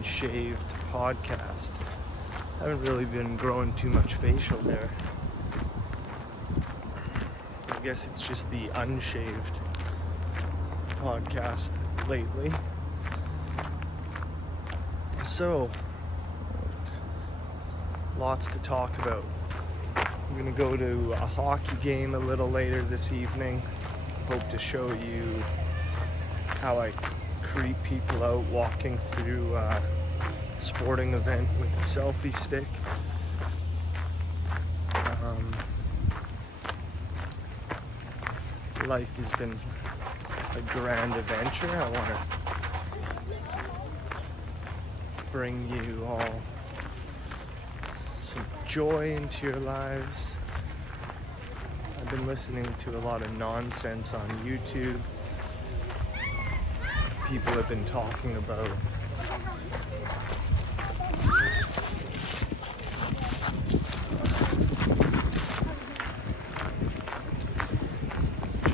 Unshaved podcast. I haven't really been growing too much facial hair. I guess it's just the Unshaved podcast lately. So, lots to talk about. I'm gonna go to a hockey game a little later this evening. Hope to show you how I creep people out walking through a sporting event with a selfie stick. Life has been a grand adventure. I want to bring you all some joy into your lives. I've been listening to a lot of nonsense on YouTube. People have been talking about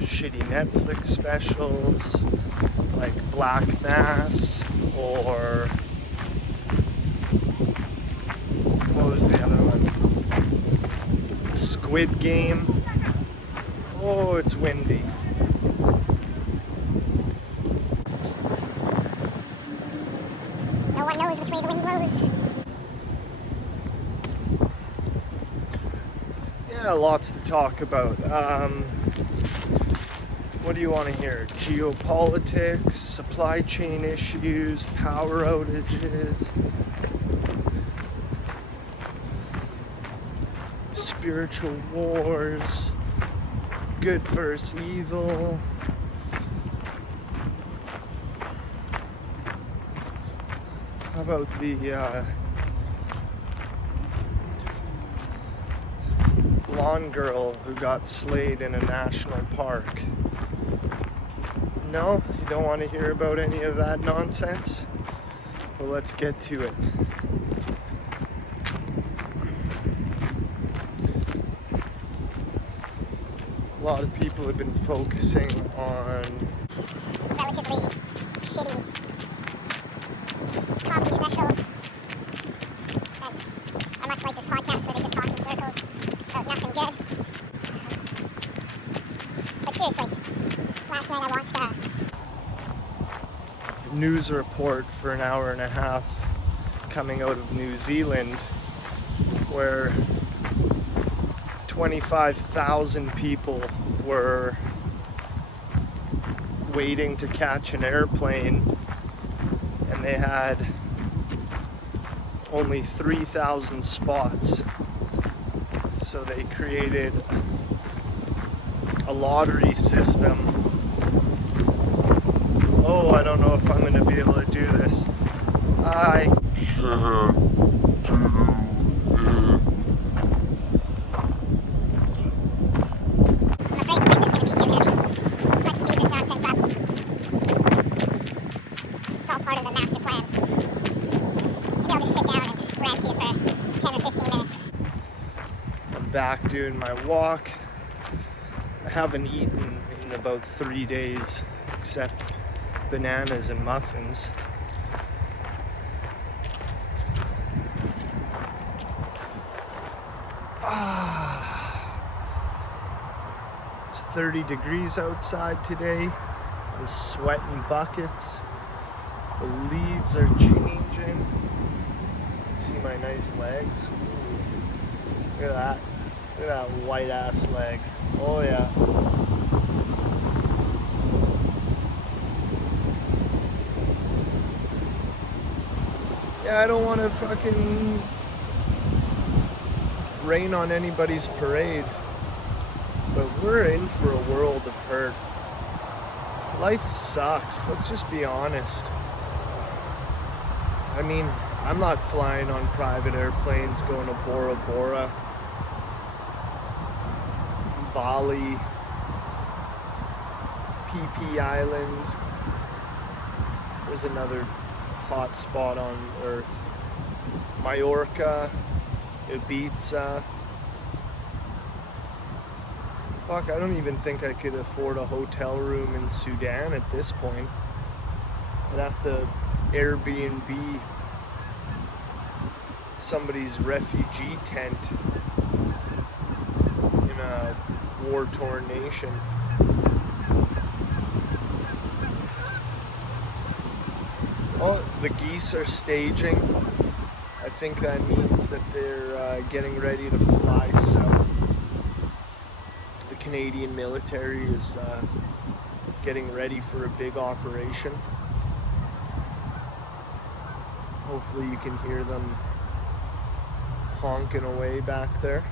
shitty Netflix specials like Black Mass or what was the other one? Squid Game. Oh, it's windy. No one knows which way the wind blows. Yeah, lots to talk about. What do you want to hear? Geopolitics, supply chain issues, power outages, spiritual wars, good versus evil. How about the blonde girl who got slayed in a national park? No? You don't want to hear about any of that nonsense? Well, let's get to it. A lot of people have been focusing on Relatively shitty comedy specials that are much like this podcast where they just talk in circles about nothing good. But seriously, last night I watched a news report for an hour and a half coming out of New Zealand where 25,000 people were waiting to catch an airplane, and they had only 3,000 spots. So they created a lottery system. Oh, I don't know if I'm going to be able to do this. I back doing my walk. I haven't eaten in about 3 days except bananas and muffins. It's 30 degrees outside today. I'm sweating buckets. The leaves are changing. See my nice legs? Ooh. Look at that. Look at that white ass leg. Oh yeah. Yeah, I don't want to fucking rain on anybody's parade, but we're in for a world of hurt. Life sucks. Let's just be honest. I mean, I'm not flying on private airplanes going to Bora Bora, Bali, PP Island. There's another hot spot on Earth. Mallorca, Ibiza. Fuck, I don't even think I could afford a hotel room in Sudan at this point. I'd have to Airbnb somebody's refugee tent in a war-torn nation. Well, the geese are staging. I think that means that they're getting ready to fly south. The Canadian military is getting ready for a big operation. Hopefully you can hear them honking away back there.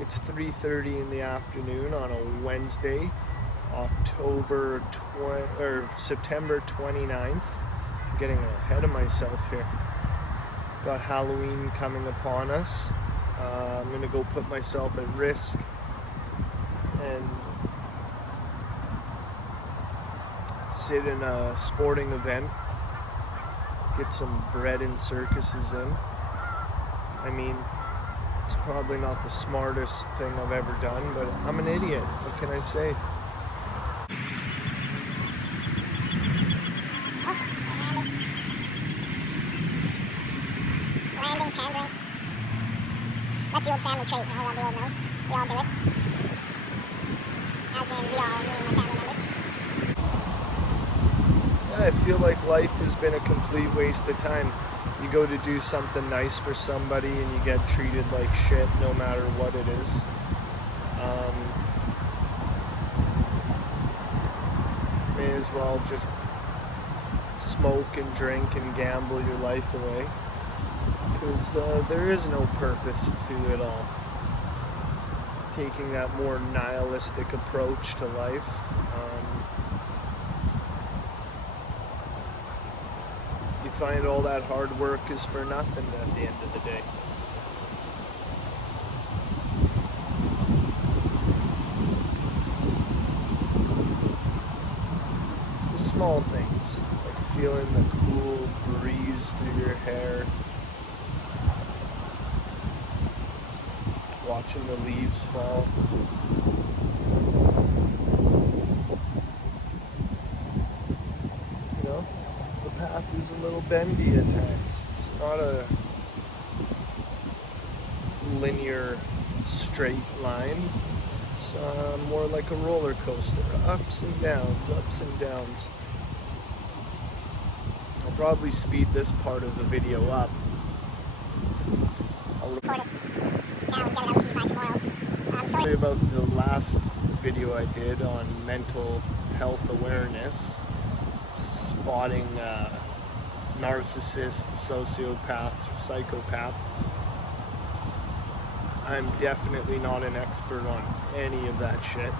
It's 3:30 in the afternoon on a Wednesday, September 29th. I'm getting ahead of myself here. Got Halloween coming upon us. I'm gonna go put myself at risk and sit in a sporting event, get some bread and circuses in. I mean, it's probably not the smartest thing I've ever done, but I'm an idiot. What can I say? Landing, pandering. That's the old family trait, you know, around the old mills. We all do it. As in, we all, me and my family members. I feel like life has been a complete waste of time. You go to do something nice for somebody and you get treated like shit no matter what it is. May as well just smoke and drink and gamble your life away, because there is no purpose to it all. Taking that more nihilistic approach to life. You find all that hard work is for nothing at the end of the day. It's the small things, like feeling the cool breeze through your hair, watching the leaves fall. You know? The path is a little bendy at times. It's not a linear, straight line. It's more like a roller coaster. Ups and downs, ups and downs. I'll probably speed this part of the video up. I'll Record it. Now and get it out to you by tomorrow. Sorry about the last video I did on mental health awareness. Spotting narcissists, sociopaths, or psychopaths. I'm definitely not an expert on any of that shit.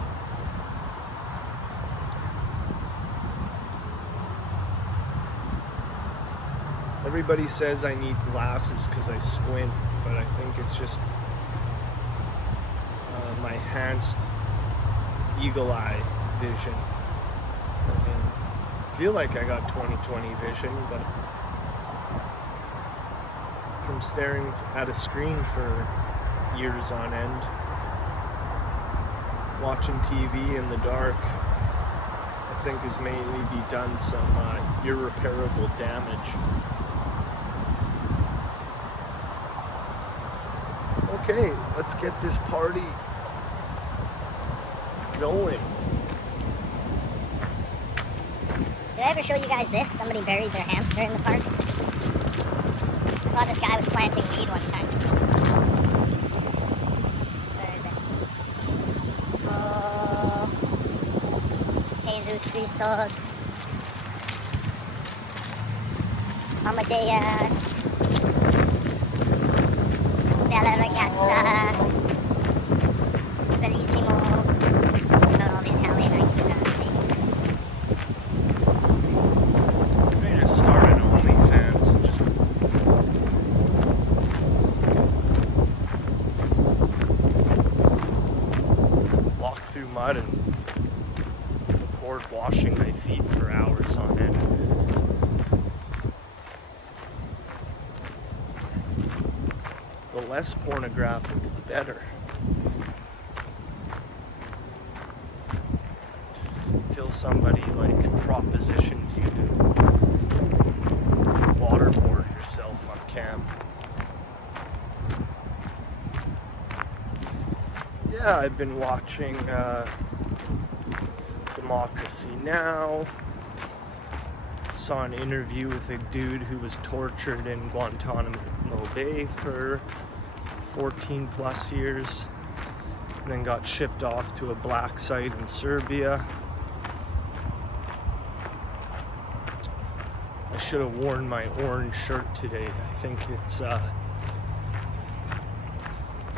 Everybody says I need glasses because I squint, but I think it's just my enhanced eagle eye vision. I mean, I feel like I got 20/20 vision, but from staring at a screen for years on end, watching TV in the dark, I think has maybe done some irreparable damage. Okay, let's get this party going. Did I ever show you guys this? Somebody buried their hamster in the park. I thought this guy was planting weed one time. Where is it? Oh, Jesus Christos. Amadeus. Bella Ragazza. Bellissimo. That's about all the Italian I can speak. Maybe just start an OnlyFans and just walk through mud and record washing my feet for hours on end. The less pornographic, the better. Until somebody like propositions you to cam. Yeah, I've been watching Democracy Now! Saw an interview with a dude who was tortured in Guantanamo Bay for 14 plus years and then got shipped off to a black site in Serbia. I should have worn my orange shirt today. I think it's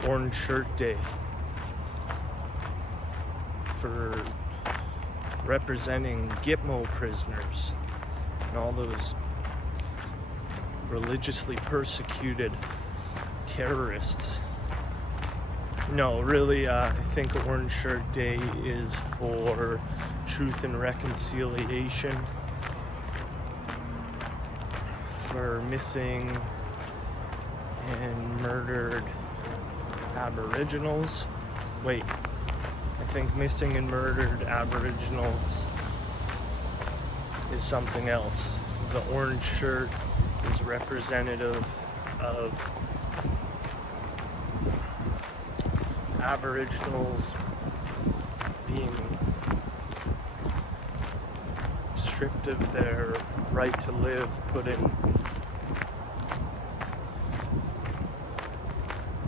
Orange Shirt Day for representing Gitmo prisoners and all those religiously persecuted terrorists. No, really, I think Orange Shirt Day is for truth and reconciliation, for missing and murdered Aboriginals. Wait, I think missing and murdered Aboriginals is something else. The orange shirt is representative of Aboriginals being stripped of their right to live, put in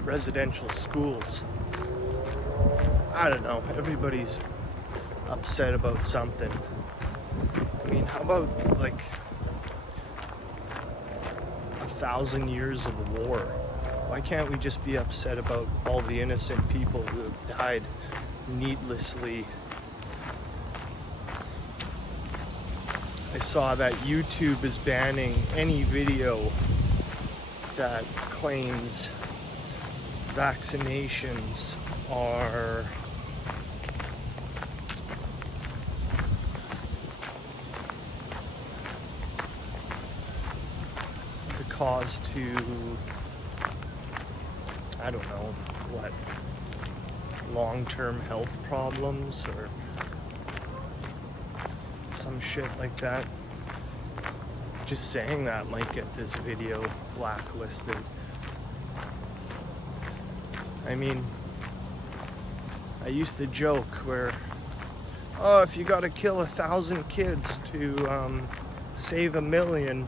residential schools. I don't know, everybody's upset about something. I mean, how about like 1,000 years of war? Why can't we just be upset about all the innocent people who have died needlessly? I saw that YouTube is banning any video that claims vaccinations are the cause to, I don't know, what, long-term health problems or some shit like that. Just saying that might get this video blacklisted. I mean, I used to joke where, oh, if you gotta kill 1,000 kids to save 1 million,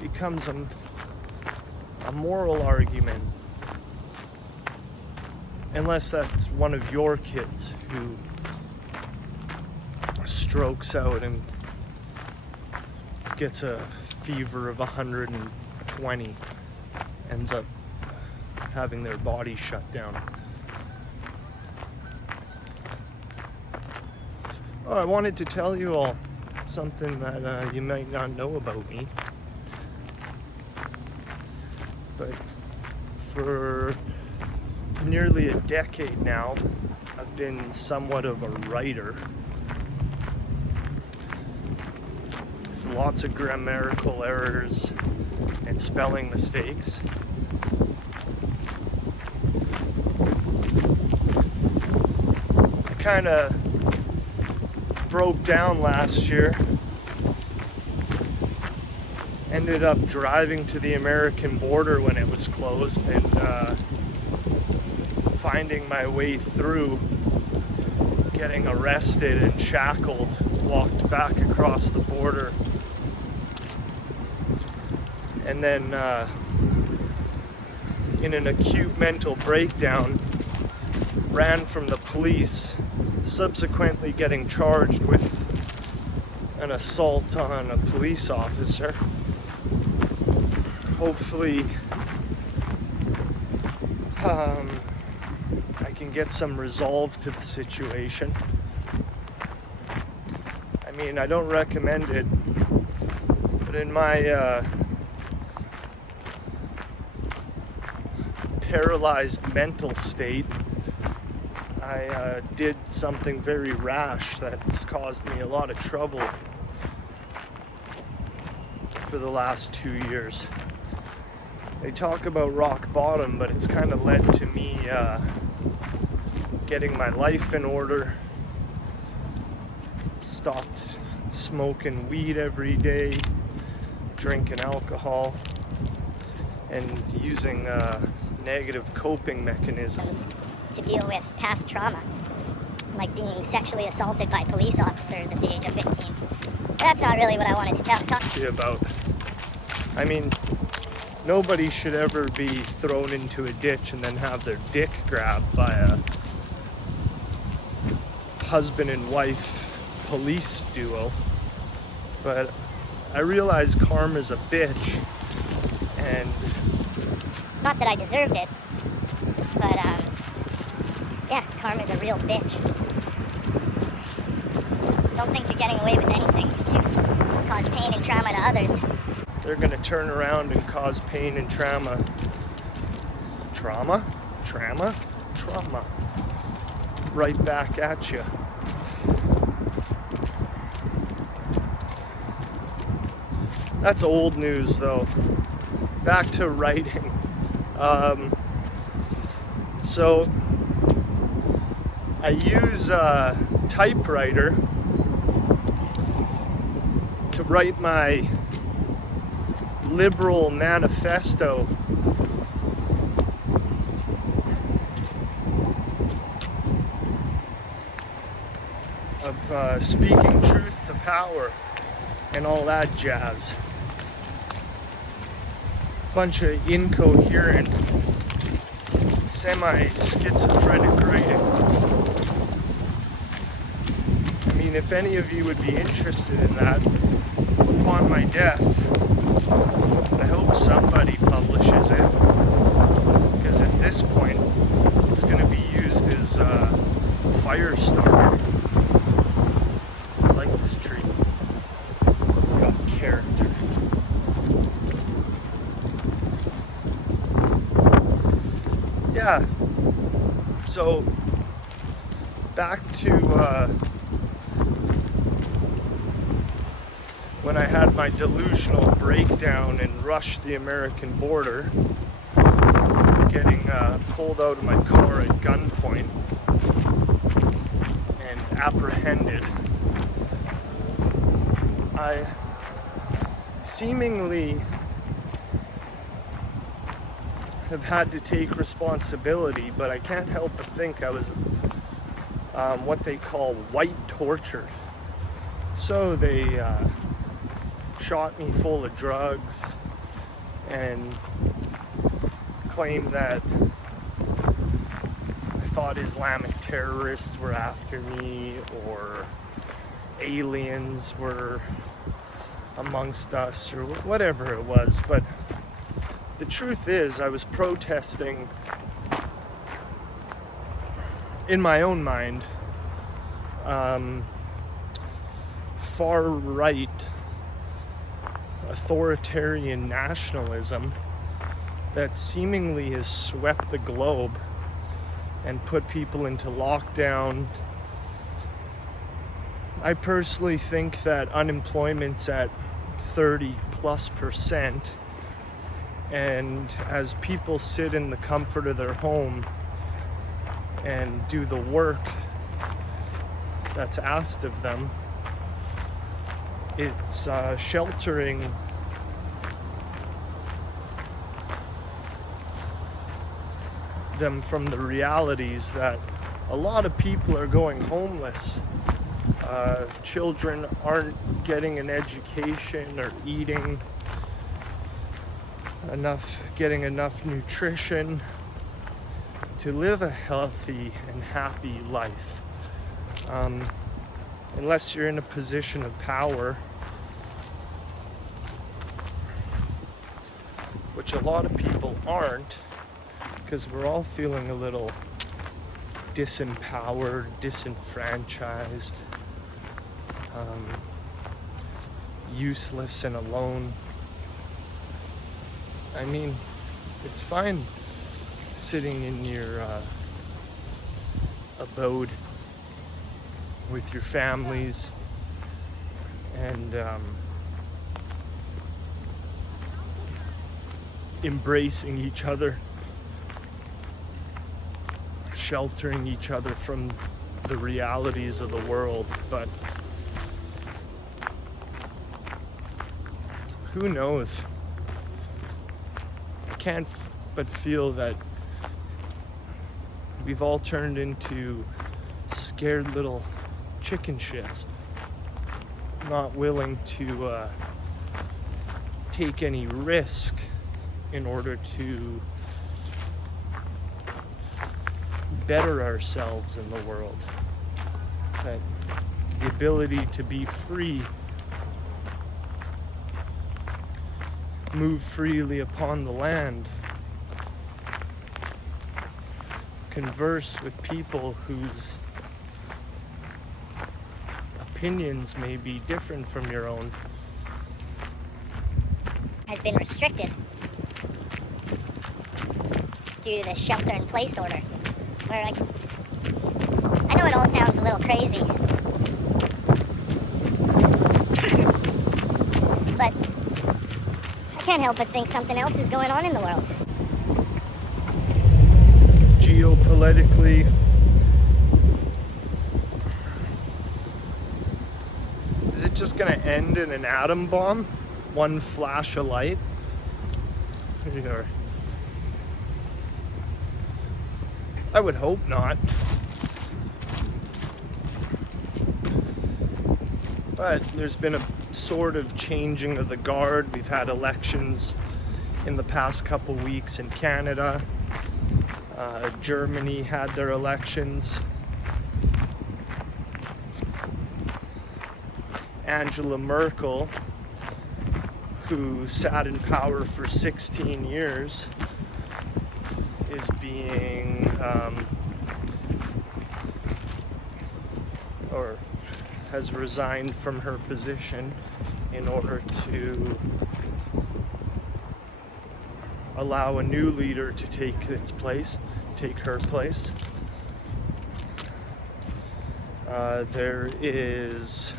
becomes a moral argument. Unless that's one of your kids who strokes out and gets a fever of 120, ends up having their body shut down. Oh, I wanted to tell you all something that you might not know about me. But for nearly a decade now, I've been somewhat of a writer. With lots of grammatical errors and spelling mistakes. I kind of broke down last year. Ended up driving to the American border when it was closed and finding my way through, getting arrested and shackled, walked back across the border, and then in an acute mental breakdown, ran from the police, subsequently getting charged with an assault on a police officer. Hopefully I can get some resolve to the situation. I mean, I don't recommend it, but in my paralyzed mental state, I did something very rash that's caused me a lot of trouble for the last 2 years. They talk about rock bottom, but it's kind of led to me getting my life in order, stopped smoking weed every day, drinking alcohol and using negative coping mechanisms to deal with past trauma, like being sexually assaulted by police officers at the age of 15. That's not really what I wanted to talk to you about. I mean, nobody should ever be thrown into a ditch and then have their dick grabbed by a husband and wife police duo. But I realize karma's a bitch, and not that I deserved it, but yeah, karma's a real bitch. Don't think you're getting away with anything if you cause pain and trauma to others. They're gonna turn around and cause pain and trauma. Trauma? Right back at you. That's old news though. Back to writing. So I use a typewriter to write my liberal manifesto of speaking truth to power and all that jazz. Bunch of incoherent, semi-schizophrenic writing. I mean, if any of you would be interested in that, upon my death, I hope somebody publishes it, because at this point, it's going to be used as a fire starter. I like this tree. It's got character. Yeah, so back to when I had my delusional breakdown and rushed the American border, getting pulled out of my car at gunpoint and apprehended. I seemingly have had to take responsibility, but I can't help but think I was what they call white tortured. So they shot me full of drugs and claimed that I thought Islamic terrorists were after me, or aliens were amongst us, or whatever it was. But the truth is, I was protesting in my own mind far-right authoritarian nationalism that seemingly has swept the globe and put people into lockdown. I personally think that unemployment's at 30+%, and as people sit in the comfort of their home and do the work that's asked of them, it's sheltering them from the realities that a lot of people are going homeless. Children aren't getting an education or eating enough, getting enough nutrition to live a healthy and happy life. Unless you're in a position of power, which a lot of people aren't, because we're all feeling a little disempowered, disenfranchised, useless and alone. I mean, it's fine sitting in your abode with your families and embracing each other, sheltering each other from the realities of the world. But who knows? I can't but feel that we've all turned into scared little chicken shits, not willing to take any risk in order to better ourselves in the world. That the ability to be free, move freely upon the land, converse with people whose opinions may be different from your own, has been restricted due to the shelter-in-place order. Where I know it all sounds a little crazy, but I can't help but think something else is going on in the world. Geopolitically, is it just going to end in an atom bomb? One flash of light? Or, I would hope not. But there's been a sort of changing of the guard. We've had elections in the past couple weeks in Canada. Germany had their elections. Angela Merkel, who sat in power for 16 years, is being, or has resigned from her position in order to allow a new leader to take her place. There is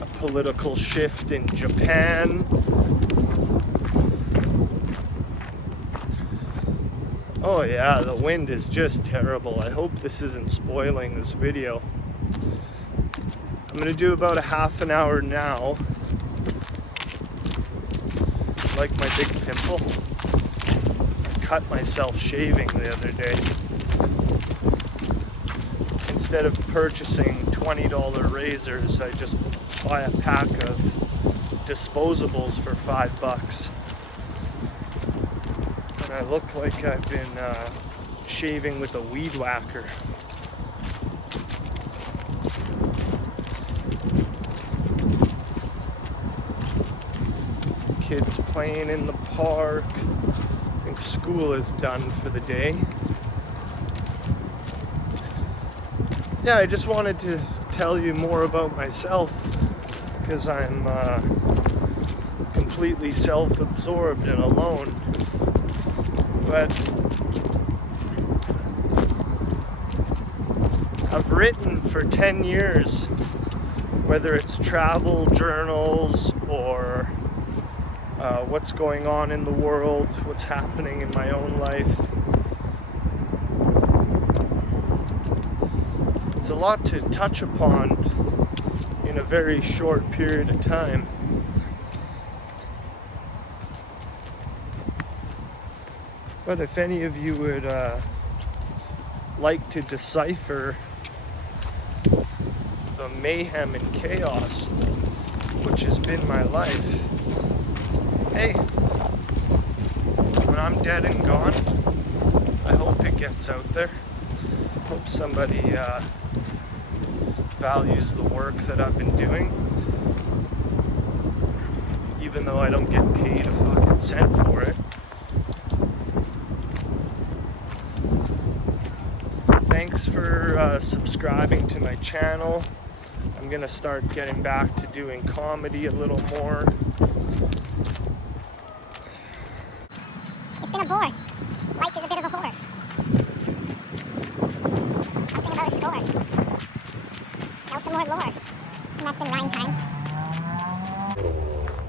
a political shift in Japan. Oh yeah, the wind is just terrible. I hope this isn't spoiling this video. I'm gonna do about a half an hour now. Like my big pimple. I cut myself shaving the other day. Instead of purchasing $20 razors, I just buy a pack of disposables for $5. And I look like I've been shaving with a weed whacker. Kids playing in the park. I think school is done for the day. Yeah, I just wanted to tell you more about myself because I'm completely self-absorbed and alone. But I've written for 10 years, whether it's travel journals or what's going on in the world, what's happening in my own life. It's a lot to touch upon in a very short period of time. But if any of you would like to decipher the mayhem and chaos which has been my life, hey, when I'm dead and gone, I hope it gets out there. Hope somebody values the work that I've been doing, even though I don't get paid a fucking cent for it. Thanks for subscribing to my channel. I'm gonna start getting back to doing comedy a little more. It's been a bore. Life is a bit of a whore. Something about a score. Tell some more lore. And that's been rhyme time.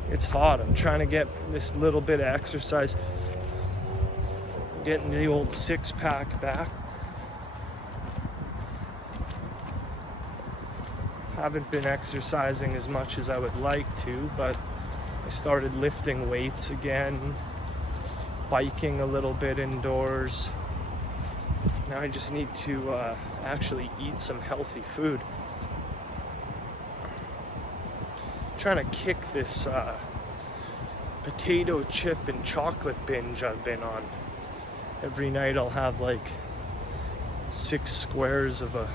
It's hot. I'm trying to get this little bit of exercise. Getting the old 6-pack back. Haven't been exercising as much as I would like to, but I started lifting weights again, biking a little bit indoors. Now I just need to actually eat some healthy food. I'm trying to kick this potato chip and chocolate binge I've been on. Every night I'll have like 6 squares of a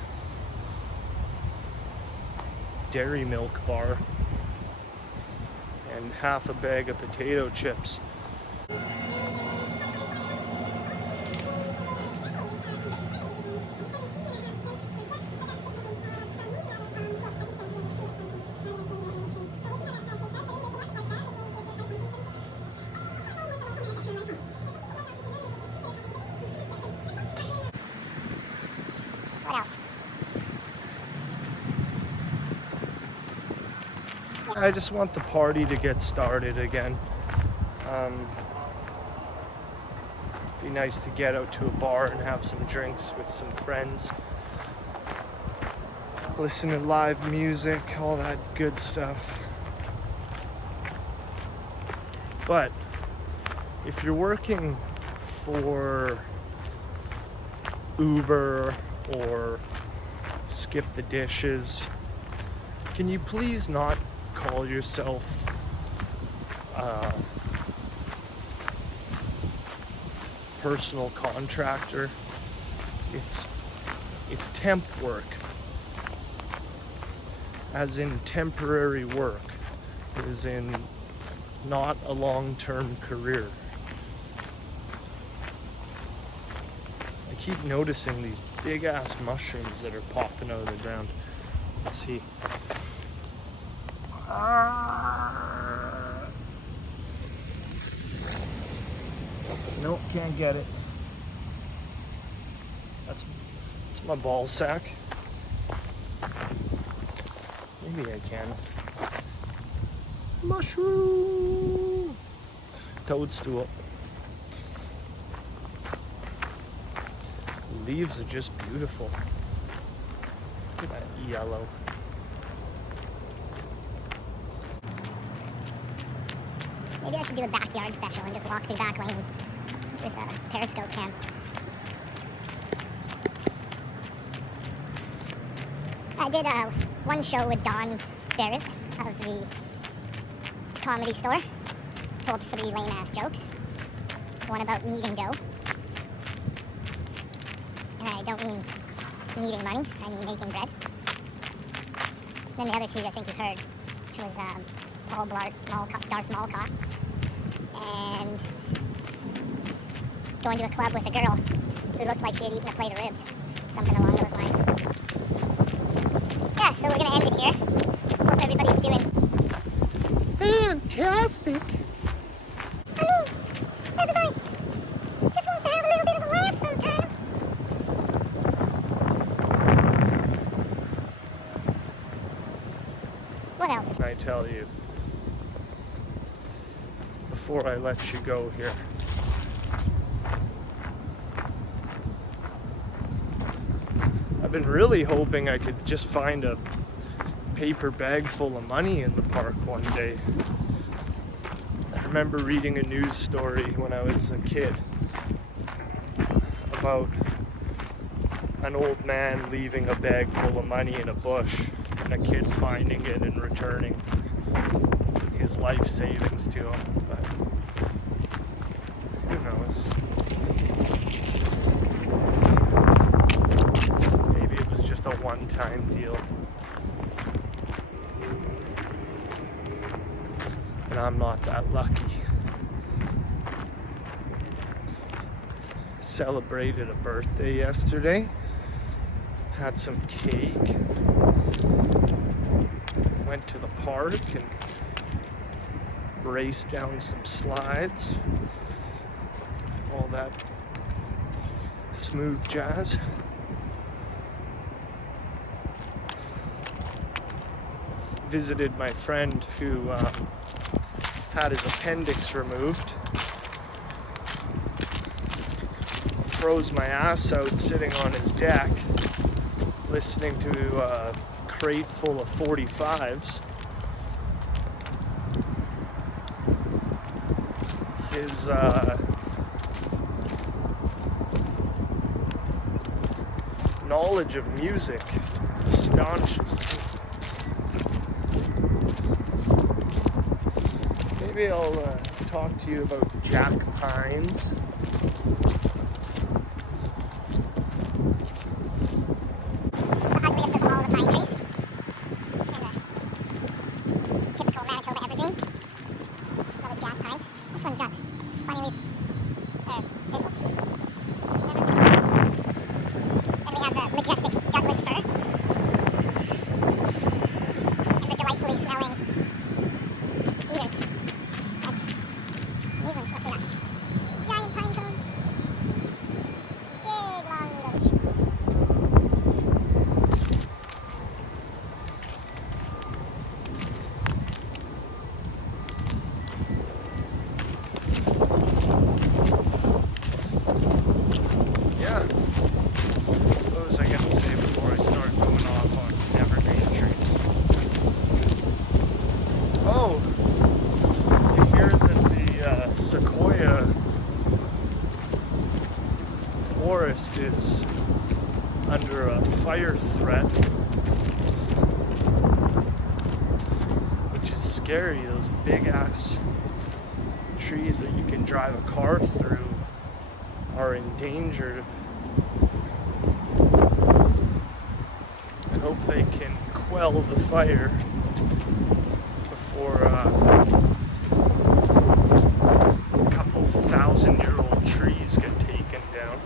dairy milk bar and half a bag of potato chips. What else? I just want the party to get started again. Be nice to get out to a bar and have some drinks with some friends. Listen to live music, all that good stuff. But if you're working for Uber or Skip the Dishes, can you please not call yourself personal contractor? It's temp work, as in temporary work, as in not a long-term career. I keep noticing these big ass mushrooms that are popping out of the ground. Let's see. Nope, can't get it. That's my ball sack. Maybe I can. Mushroom! Toadstool. The leaves are just beautiful. Look at that yellow. Maybe I should do a backyard special and just walk through back lanes with a periscope cam. I did one show with Don Barris of the Comedy Store. Told 3 lame-ass jokes. One about kneading dough. And I don't mean kneading money, I mean making bread. Then the other 2 I think you heard, which was Paul Blart, Darth Malcott, and going to a club with a girl who looked like she had eaten a plate of ribs. Something along those lines. Yeah, so we're going to end it here. Hope everybody's doing fantastic. I mean, everybody just wants to have a little bit of a laugh sometime. What else? Can I tell you, before I let you go here, I've been really hoping I could just find a paper bag full of money in the park one day. I remember reading a news story when I was a kid about an old man leaving a bag full of money in a bush and a kid finding it and returning his life savings to him. But who knows? Maybe it was just a one-time deal. And I'm not that lucky. Celebrated a birthday yesterday. Had some cake. Went to the park and raced down some slides. All that smooth jazz. Visited my friend who had his appendix removed. Froze my ass out sitting on his deck, listening to crate full of 45s. His knowledge of music astonishes me. Maybe I'll talk to you about jack pines. The ugliest of all the pine trees is a typical Manitoba evergreen. Another jack pine. This one's got funny leaves. Thistles. Then we have the majestic Douglas fir. And the delightfully smelling cedars. And these ones, look, they got giant pine cones. Big, long needles. Yeah. What was I gonna say before I start going off on evergreen trees? Oh, you hear that the sequoia forest is under a fire threat, which is scary. Those big ass trees that you can drive a car through are endangered. I hope they can quell the fire before a couple 1,000-year-old trees get taken down,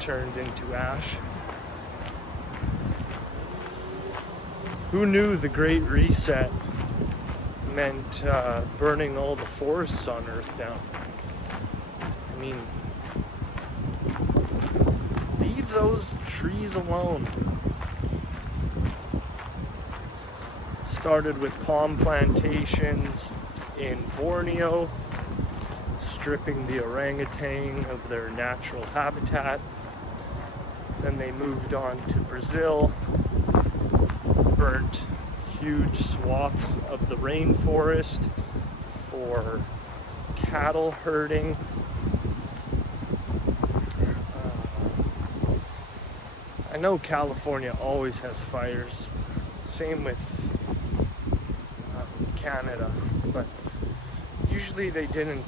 turned into ash. Who knew the Great Reset meant burning all the forests on Earth down? I mean, leave those trees alone. Started with palm plantations in Borneo, stripping the orangutan of their natural habitat. Then they moved on to Brazil, burnt huge swaths of the rainforest for cattle herding. I know California always has fires, same with Canada, but usually they didn't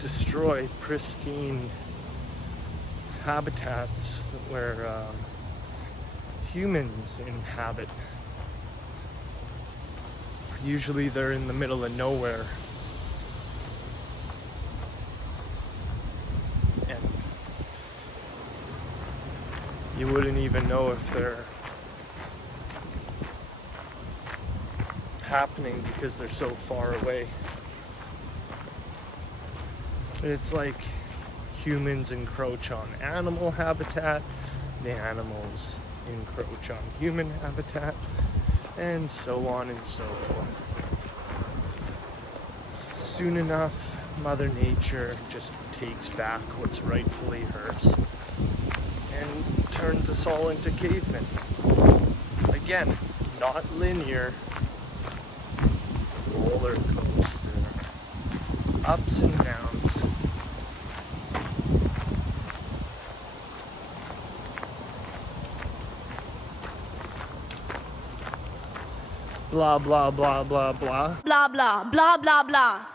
destroy pristine habitats where humans inhabit. Usually they're in the middle of nowhere. And you wouldn't even know if they're happening because they're so far away. But it's like humans encroach on animal habitat, the animals encroach on human habitat, and so on and so forth. Soon enough, Mother Nature just takes back what's rightfully hers and turns us all into cavemen. Again, not linear, roller coaster, ups and downs. Blah, blah, blah, blah, blah. Blah, blah, blah, blah, blah.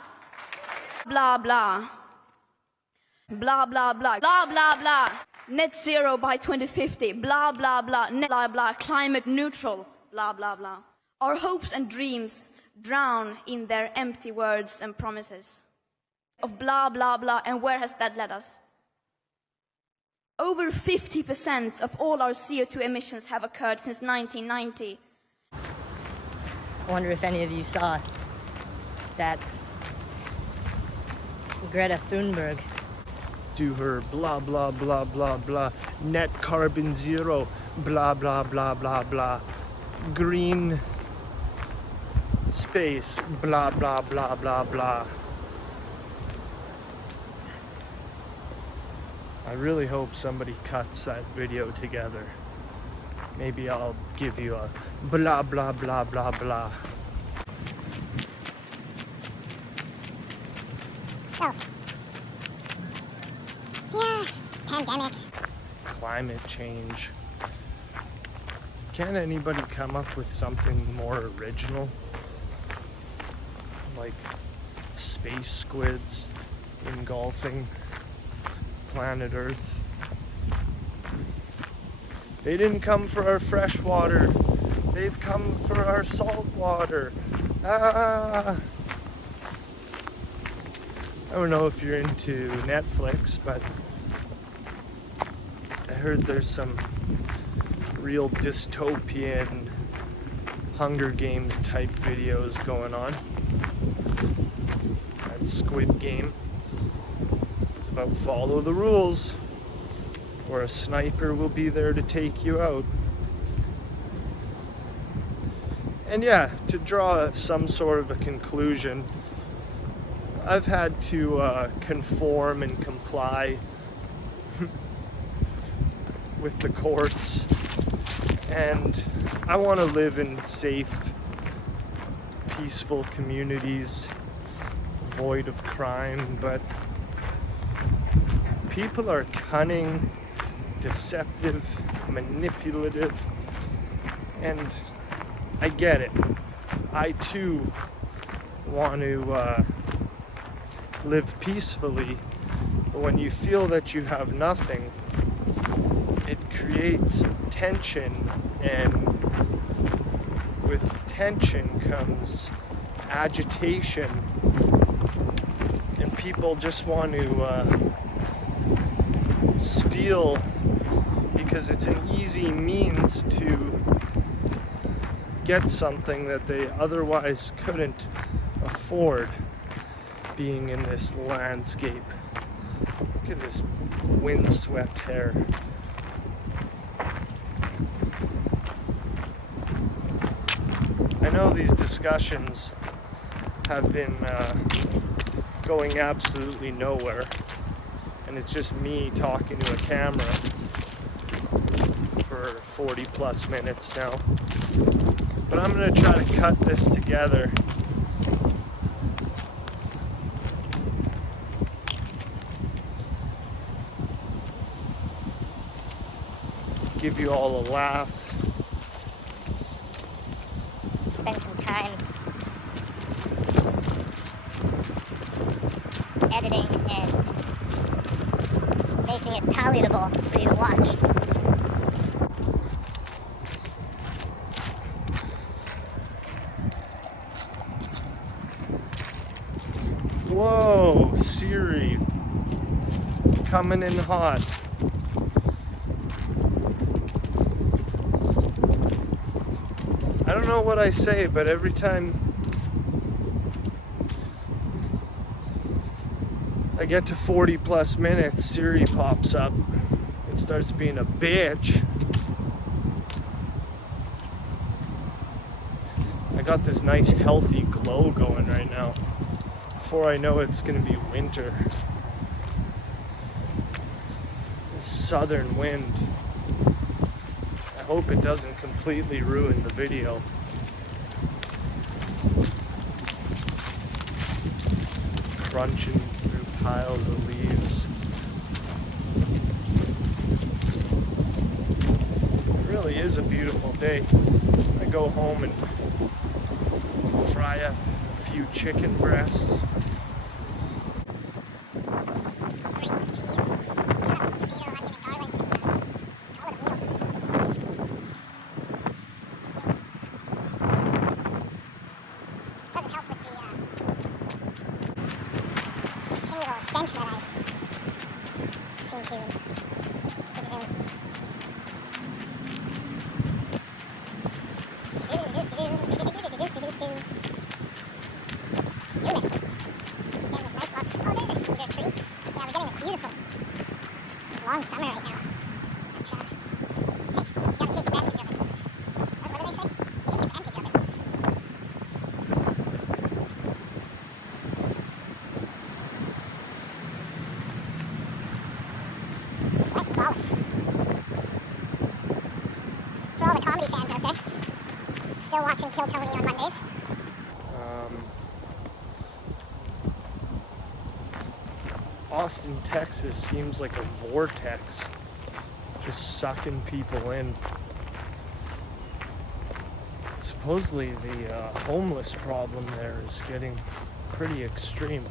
Blah, blah. Blah, blah, blah. Blah, blah, blah. Net zero by 2050. Blah, blah, blah. Net, blah, blah. Climate neutral. Blah, blah, blah. Our hopes and dreams drown in their empty words and promises of blah, blah, blah. And where has that led us? Over 50% of all our CO2 emissions have occurred since 1990. I wonder if any of you saw that Greta Thunberg Do her blah, blah, blah, blah, blah. Net carbon zero, blah, blah, blah, blah, blah. Green space, blah, blah, blah, blah, blah. I really hope somebody cuts that video together maybe I'll give you a blah blah blah blah blah. So, yeah, pandemic. Climate change. Can anybody come up with something more original? Like space squids engulfing planet Earth. They didn't come for our fresh water. They've come for our salt water. Ah! I don't know if you're into Netflix, but I heard there's some real dystopian Hunger Games type videos going on. That Squid Game is about follow the rules, or a sniper will be there to take you out. And yeah, to draw some sort of a conclusion, I've had to conform and comply with the courts, and I want to live in safe, peaceful communities, void of crime, but people are cunning, deceptive, manipulative, and I get it. I too want to live peacefully, but when you feel that you have nothing, it creates tension, and with tension comes agitation, and people just want to steal because it's an easy means to get something that they otherwise couldn't afford, being in this landscape. Look at this windswept hair. I know these discussions have been going absolutely nowhere, and it's just me talking to a camera for 40 plus minutes now. But I'm going to try to cut this together. Give you all a laugh. Spend some time editing and making it palatable for you to watch. Whoa, Siri, coming in hot. I don't know what I say, but every time I get to 40 plus minutes, Siri pops up and starts being a bitch. I got this nice healthy glow going right now. Before I know it, it's gonna be winter. This southern wind. I hope it doesn't completely ruin the video. Crunching through piles of leaves. It really is a beautiful day. I go home and fry a few chicken breasts. Grates of cheese. Carrots, tomato, onion, and garlic. Call it a meal. Doesn't help with the continual stench that I seem to exude. It's humid. Getting this nice walk. Oh, there's a cedar tree. Yeah, we're getting this beautiful long summer right now. Which, hey, you gotta take advantage of it. What do they say? Take advantage of it. Sweat balls. For all still watching Kill Tony on Mondays. Austin, Texas seems like a vortex, just sucking people in. Supposedly the homeless problem there is getting pretty extreme.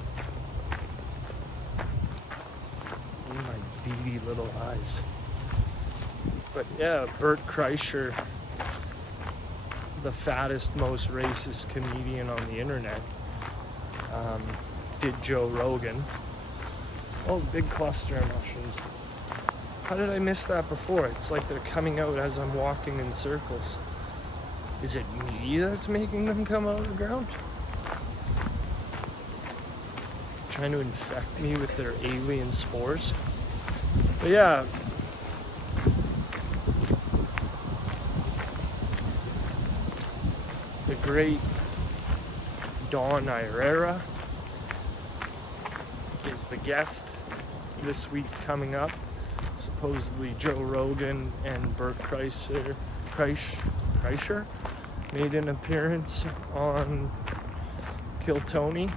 In my beady little eyes. But yeah, Bert Kreischer, the fattest, most racist comedian on the internet, did Joe Rogan. Oh, big cluster of mushrooms. How did I miss that before? It's like they're coming out as I'm walking in circles. Is it me that's making them come out of the ground? Trying to infect me with their alien spores? But yeah. The great Dawn Irera is the guest this week coming up. Supposedly Joe Rogan and Bert Kreischer made an appearance on Kill Tony.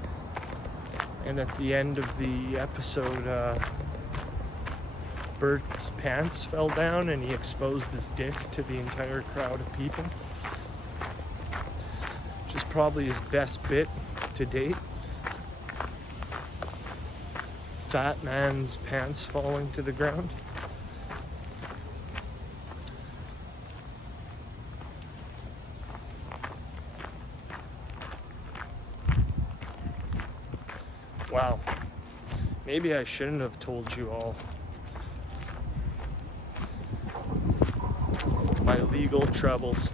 And at the end of the episode, Bert's pants fell down and he exposed his dick to the entire crowd of people. Which is probably his best bit to date. Fat man's pants falling to the ground. Wow. Maybe I shouldn't have told you all my legal troubles.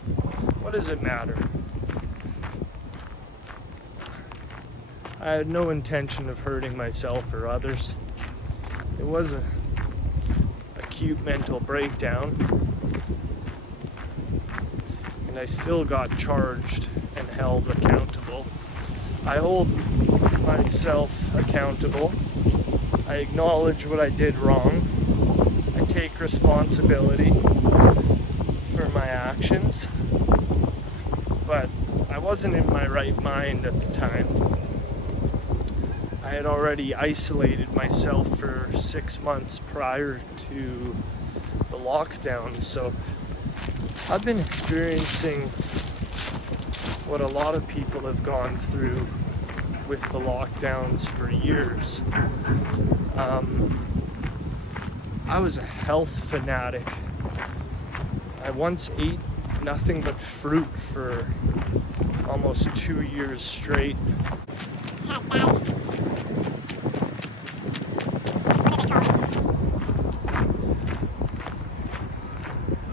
What does it matter? I had no intention of hurting myself or others. It was a acute mental breakdown. And I still got charged and held accountable. I hold myself accountable. I acknowledge what I did wrong. I take responsibility for my actions. But I wasn't in my right mind at the time. I had already isolated myself for 6 months prior to the lockdown, so I've been experiencing what a lot of people have gone through with the lockdowns for years. I was a health fanatic. I once ate nothing but fruit for almost 2 years straight.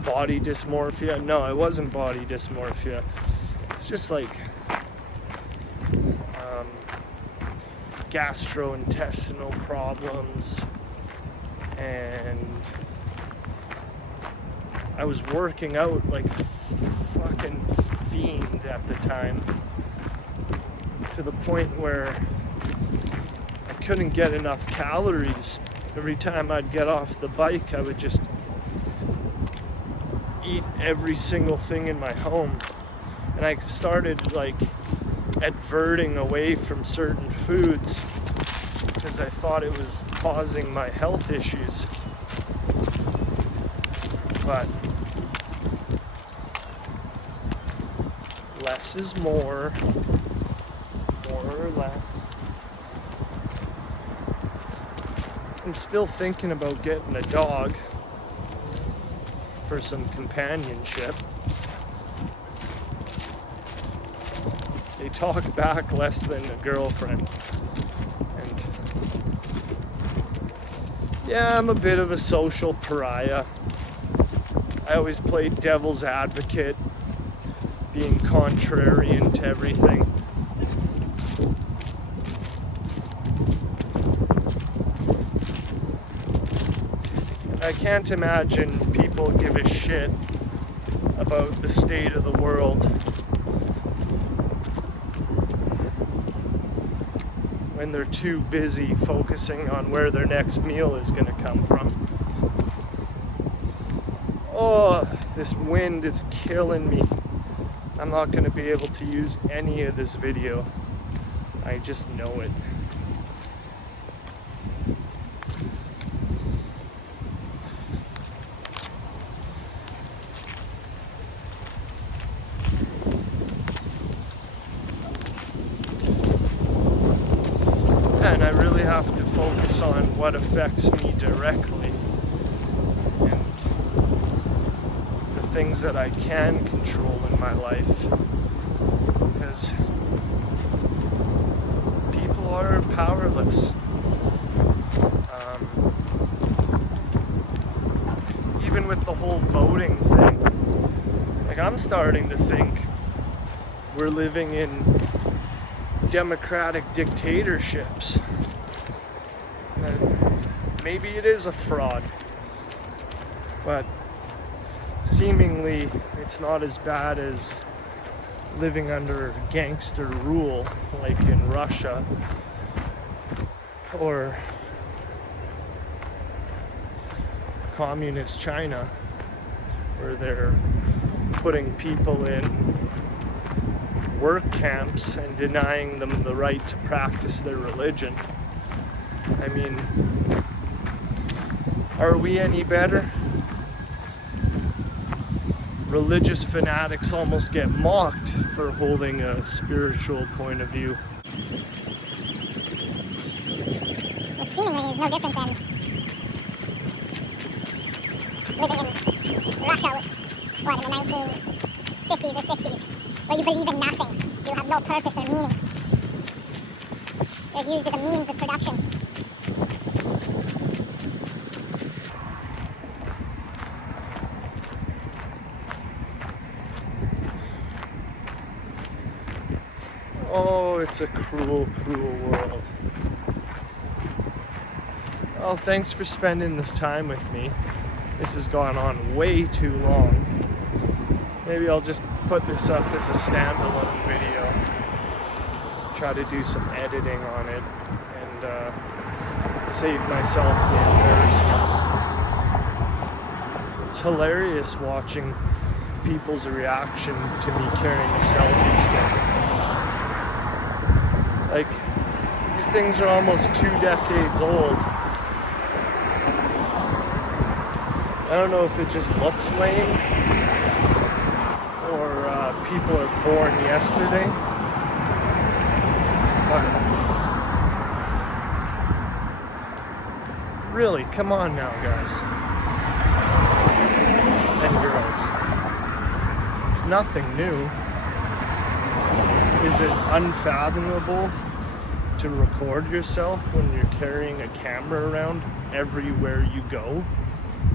Body dysmorphia? No, it wasn't body dysmorphia. It's just like gastrointestinal problems, and I was working out like a fucking fiend at the time, to the point where I couldn't get enough calories. Every time I'd get off the bike, I would just eat every single thing in my home, and I started like adverting away from certain foods because I thought it was causing my health issues. But less is more or less. I'm still thinking about getting a dog for some companionship. They talk back less than a girlfriend. And yeah, I'm a bit of a social pariah. I always play devil's advocate, being contrarian to everything. And I can't imagine people give a shit about the state of the world when they're too busy focusing on where their next meal is going to come from. Oh, this wind is killing me. I'm not going to be able to use any of this video. I just know it. And I really have to focus on what affects me directly and the things that I can control in my life, because people are powerless. Even with the whole voting thing, like, I'm starting to think we're living in democratic dictatorships. And maybe it is a fraud, but seemingly it's not as bad as living under gangster rule like in Russia or communist China, where they're putting people in work camps and denying them the right to practice their religion. I mean, are we any better? Religious fanatics almost get mocked for holding a spiritual point of view. Which seemingly is no different than living in Russia, what, in the 1950s or 60s, where you believe in nothing, you have no purpose or meaning. You're used as a means of production. Oh, it's a cruel, cruel world. Well, thanks for spending this time with me. This has gone on way too long. Maybe I'll just put this up as a standalone video. Try to do some editing on it and save myself the embarrassment. It's hilarious watching people's reaction to me carrying a selfie stick. Like, these things are almost 2 decades old. I don't know if it just looks lame or people are born yesterday. But really, come on now, guys and girls. It's nothing new. Is it unfathomable to record yourself when you're carrying a camera around everywhere you go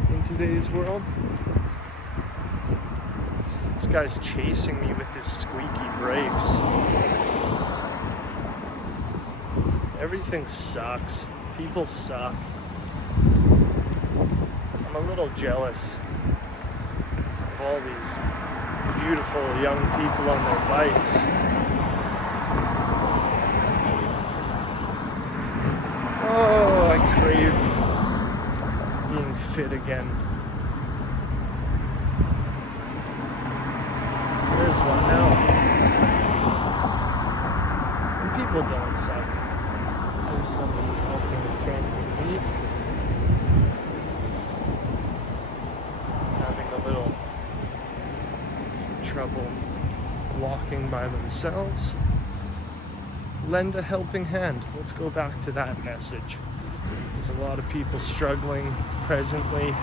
in today's world? This guy's chasing me with his squeaky brakes. Everything sucks. People suck. I'm a little jealous of all these beautiful young people on their bikes. Oh, I crave being fit again. There's one now. And people don't suck. There's somebody helping a friend in need. Having a little trouble walking by themselves. Lend a helping hand. Let's go back to that message. There's a lot of people struggling presently.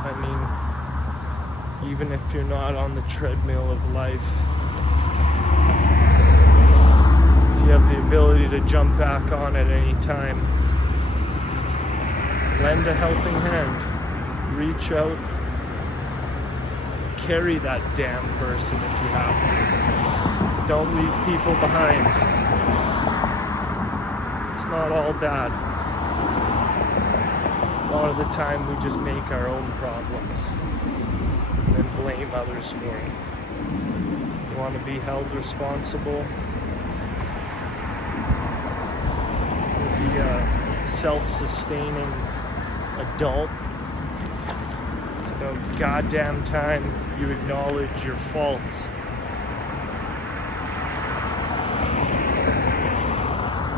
I mean, even if you're not on the treadmill of life, if you have the ability to jump back on at any time, lend a helping hand. Reach out. Carry that damn person if you have to. Don't leave people behind. It's not all bad. A lot of the time we just make our own problems and then blame others for it. You want to be held responsible? Be a self-sustaining adult. It's about goddamn time you acknowledge your faults.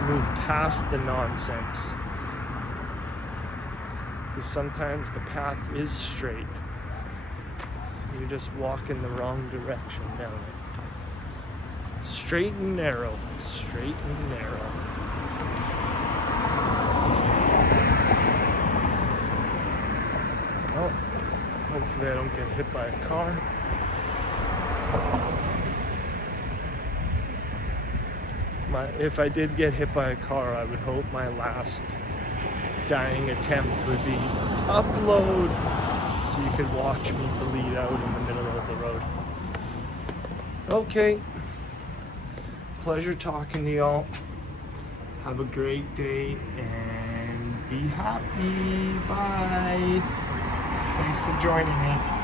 Move past the nonsense. Because sometimes the path is straight. You're just walking the wrong direction down it. Straight and narrow. Straight and narrow. Oh, hopefully I don't get hit by a car. If I did get hit by a car, I would hope my last dying attempt would be upload so you could watch me bleed out in the middle of the road. Okay. Pleasure talking to y'all. Have a great day and be happy. Bye. Thanks for joining me.